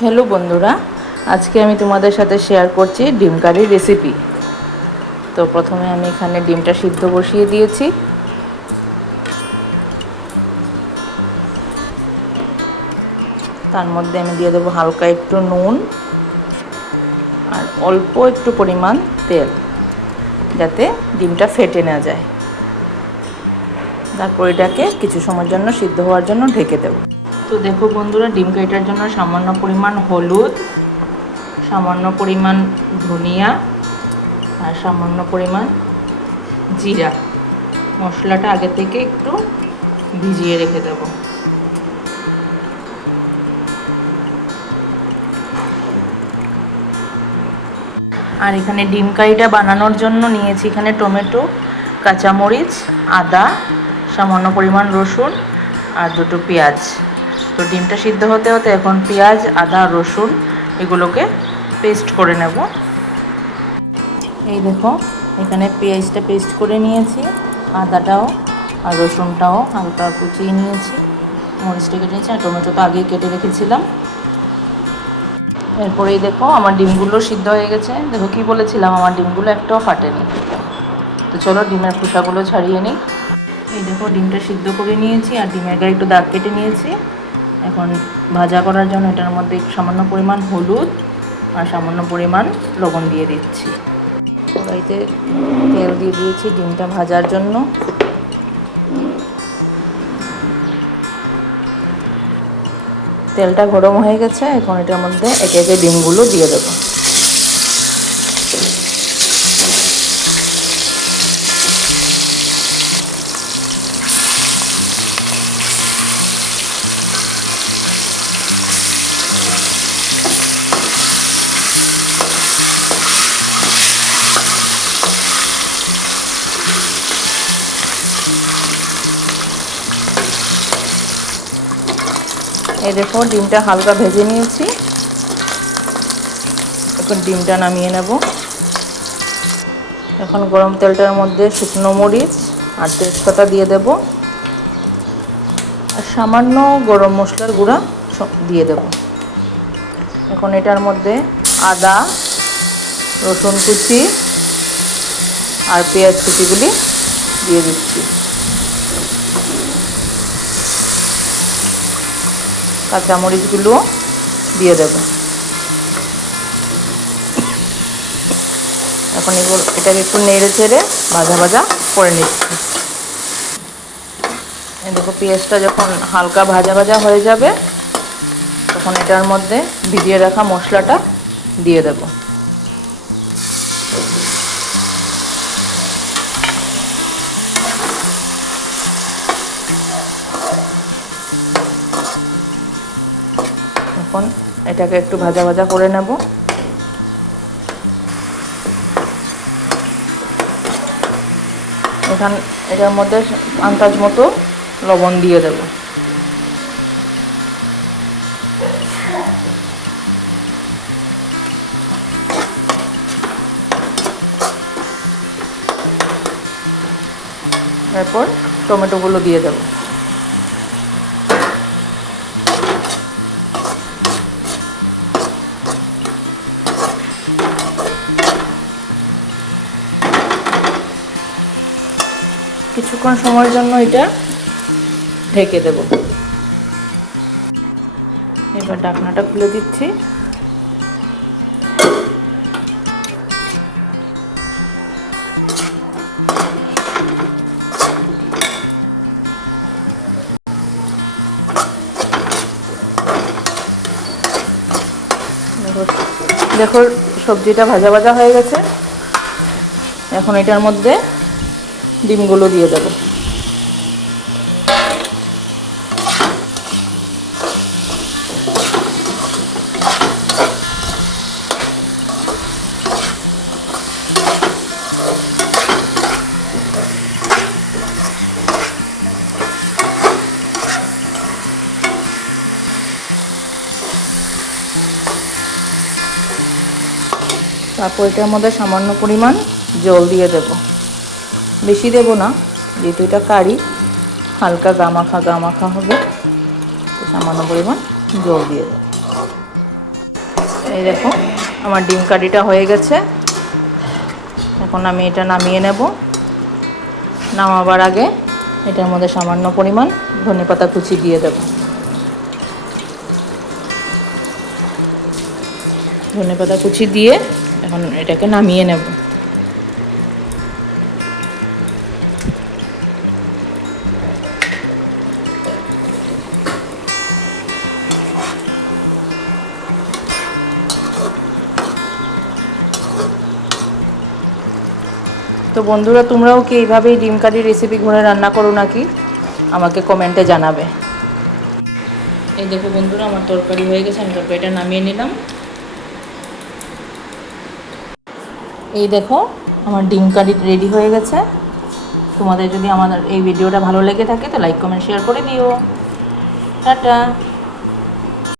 Hello বন্ধুরা, আজকে আমি তোমাদের সাথে শেয়ার করছি ডিম কারির রেসিপি। তো প্রথমে আমি এখানে ডিমটা সিদ্ধ বসিয়ে দিয়েছি। তার মধ্যে আমি দিয়ে দেবো হালকা একটু নুন আর অল্প একটু পরিমাণ তেল, যাতে ডিমটা ফেটে না যায়। তারপর এটাকে কিছু সময়ের জন্য সিদ্ধ হওয়ার জন্য ঢেকে দেবো। তো দেখো বন্ধুরা, ডিম কারিটার জন্য সামান্য পরিমাণ হলুদ, সামান্য পরিমাণ ধনিয়া আর সামান্য পরিমাণ জিরা মশলাটা আগে থেকে একটু ভিজিয়ে রেখে দেব। আর এখানে ডিম কারিটা বানানোর জন্য নিয়েছি এখানে টমেটো, কাঁচামরিচ, আদা, সামান্য পরিমাণ রসুন আর দুটো পেঁয়াজ। তো ডিমটা সিদ্ধ হতে হতে এখন পেঁয়াজ, আদা, রসুন এগুলোকে পেস্ট করে নেব। এই দেখো, এখানে পেঁয়াজটা পেস্ট করে নিয়েছি, আদাটাও আর রসুনটাও হালকা কুচিয়ে নিয়েছি, মরিচটা কেটে নিয়েছি আর টমেটো তো আগেই কেটে রেখেছিলাম। এরপরেই দেখো আমার ডিমগুলো সিদ্ধ হয়ে গেছে। দেখো কি বলেছিলাম, আমার ডিমগুলো একটাও ফাটেনি। তো চলো ডিমের খোসাগুলো ছাড়িয়ে নিই। এই দেখো ডিমটা সিদ্ধ করে নিয়েছি আর ডিমের গায়ে একটু দাগ কেটে নিয়েছি। এখন ভাজা করার জন্য এটার মধ্যে সামান্য পরিমাণ হলুদ আর সামান্য পরিমাণ লবণ দিয়ে দিচ্ছি। কড়াইতে তেল দিয়ে দিয়েছি ডিমটা ভাজার জন্য। তেলটা গরম হয়ে গেছে, এখন এটার মধ্যে একে একে ডিমগুলো দিয়ে দেবো। এই দেখো ডিমটা হালকা ভেজে নিয়েছি, এখন ডিমটা নামিয়ে নেব। এখন গরম তেলটার মধ্যে শুকনো মরিচ আর তেজপাতা দিয়ে দেব আর সামান্য গরম মশলার গুঁড়া দিয়ে দেব। এখন এটার মধ্যে আদা, রসুন কুচি আর পেঁয়াজ কুচিগুলি দিয়ে দিচ্ছি। কাঁচামরিচগুলো দিয়ে দেব। এখন এটাকে একটু নেড়ে চেড়ে ভাজা ভাজা করে নিচ্ছি। দেখো পেঁয়াজটা যখন হালকা ভাজা ভাজা হয়ে যাবে, তখন এটার মধ্যে ভিজিয়ে রাখা মশলাটা দিয়ে দেব। এখন এটাকে একটু ভাজা ভাজা করে নেব। এটার মধ্যে আন্দাজ মতো লবণ দিয়ে দেব। এরপর টমেটোগুলো দিয়ে দেব। কিছুক্ষণ সময়ের জন্য এটা ঢেকে দেব। এবার ঢাকনাটা খুলে দিচ্ছি। দেখো সবজিটা ভাজা ভাজা হয়ে গেছে, এখন এটার মধ্যে ডিমগুলো দিয়ে দেব। তারপর এটার মধ্যে সামান্য পরিমাণ জল দিয়ে দেব, বেশি দেব না, যেহেতু এটা কারি হালকা গামাখা গামাখা হবে, তো সামান্য পরিমাণ জল দিয়ে দেব। এই দেখো আমার ডিম কারিটা হয়ে গেছে। এখন আমি এটা নামিয়ে নেব। নামাবার আগে এটার মধ্যে সামান্য পরিমাণ ধনেপাতা কুচি দিয়ে দেব। ধনেপাতা কুচি দিয়ে এখন এটাকে নামিয়ে নেব। তো বন্ধুরা, তোমরাও কি এইভাবেই ডিম কারি রেসিপি ঘরে রান্না করো নাকি আমাকে কমেন্টে জানাবে। এই দেখো বন্ধুরা, আমার তরকারি হয়ে গেছে, আমি তরকারিটা নামিয়ে নিলাম। এই দেখো আমার ডিম কারি রেডি হয়ে গেছে। তোমাদের যদি আমাদের এই ভিডিওটা ভালো লেগে থাকে তো লাইক কমেন্ট শেয়ার করে দিও। টাটা।